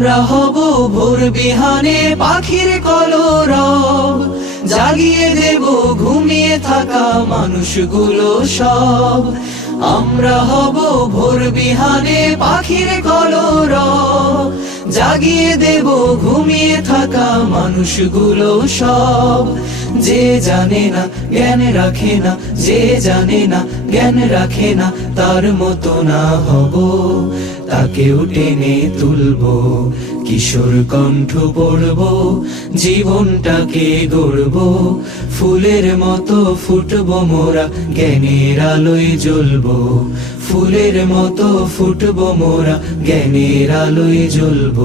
আমরা হব ভোর বিহানে পাখির কলরব জাগিয়ে দেব ঘুমিয়ে থাকা মানুষগুলো সব আমরা হব ভোর বিহানে পাখির জাগিয়ে দেব ঘুমিয়ে থাকা মানুষগুলো সব যে জানে না জ্ঞান রাখে না যে জানে না জ্ঞান রাখে না তার মতো না হব তাকেও টেনে তুলবো কিশোর কণ্ঠ পড়ব জীবনটাকে গড়ব ফুলের মতো ফুটব মোরা জ্ঞানের আলোয় জ্বলব ফুলের মতো ফুটব মোরা জ্ঞানের আলোয় জ্বলব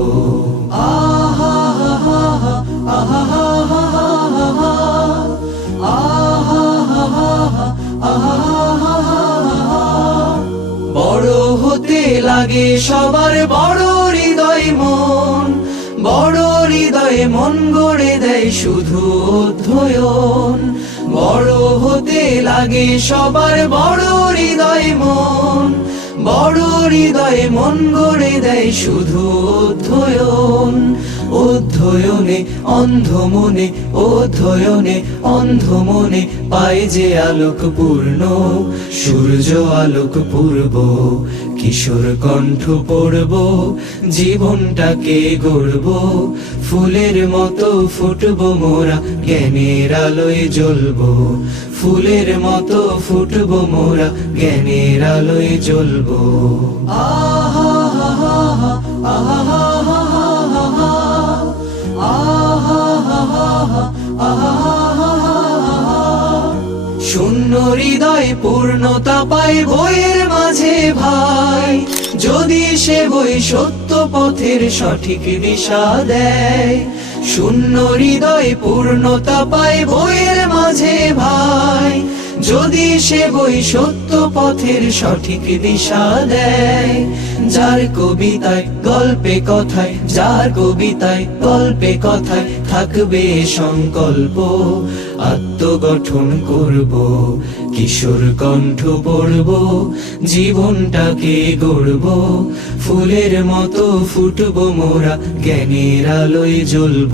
বড় হতে লাগে সবার বড় হয় মন বড় হৃদয়ে মন গড়ে দেয় শুধু অধ্যয়ন বড় হতে লাগে সবার বড় হৃদয়ে মন বড় হৃদয়ে মন গড়ে দেয় শুধু অধ্যয়ন অধ্যয়নে অন্ধ মনে অধ্যয়নে অন্ধ মনে পায় যে আলোক পূর্ণ সূর্য আলোক পূর্ব কিশোর কণ্ঠ পড়ব জীবনটাকে গড়ব ফুলের মতো ফুটব মোরা জ্ঞানের আলোয় জ্বলব ফুলের মতো ফুটব মোরা জ্ঞানের আলোয় জ্বলব আহা আহা আহা পূর্ণতা পায় বইয়ের মাঝে ভাই যদি সে বই সত্য পথের সঠিক দিশা দেয় শূন্য হৃদয় পূর্ণতা পায় বইয়ের মাঝে ভাই যদি সে বই সত্য পথের সঠিক দিশা দেয় যার কবিতায় গল্পে কথায় যার কবিতায় গল্পে কথায় থাকবে সংকল্প আত্মগঠন করব কিশোর কণ্ঠ পড়ব জীবনটাকে গড়ব ফুলের মতো ফুটব মোরা জ্ঞানের আলোয় জ্বলব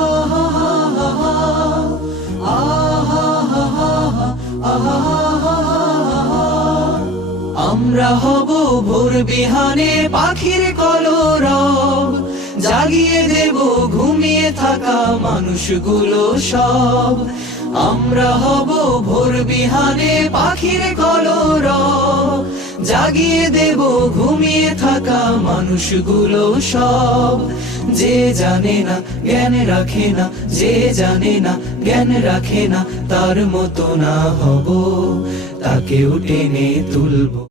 আমরা হব ভোর বিহানে পাখির কলরব জাগিয়ে দেব ঘুমিয়ে থাকা মানুষগুলো সব আমরা হব ভোর বিহানে পাখির কলরব জাগিয়ে দেব ঘুমিয়ে থাকা মানুষগুলো সব যে জানে না জ্ঞান রাখে না যে জানে না জ্ঞান রাখে না তার মতো না হব তাকে উঠে নে তুলব